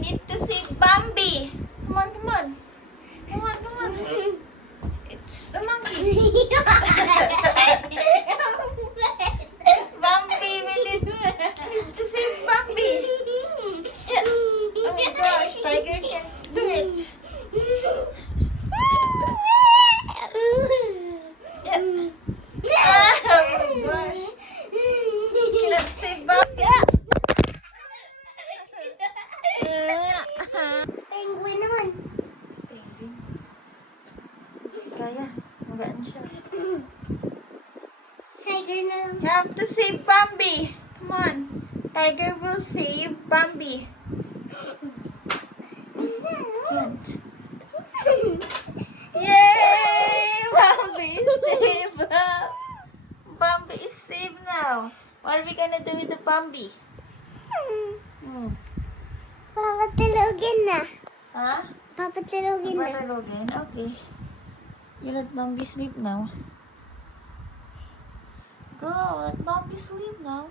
need to save Bambi. Come on, come on. Come on, come on. It's the monkey. Bambi, we need to save Bambi. Yes. Oh my gosh, Tiger can do it. Yeah. Oh my gosh. Cannot save Bambi. Penguin naman. Penguin. Kaya, magaan siya. Tiger na lang. You have to save Bambi. Come on. Tiger will save Bambi. Can't. Yay! Bambi is safe. Bambi is safe now. What are we gonna do with the Bambi? Papatulogin na. Huh? Papatulogin na. Patulogin? Okay. You let Bambi sleep now. Go, let Bambi sleep now.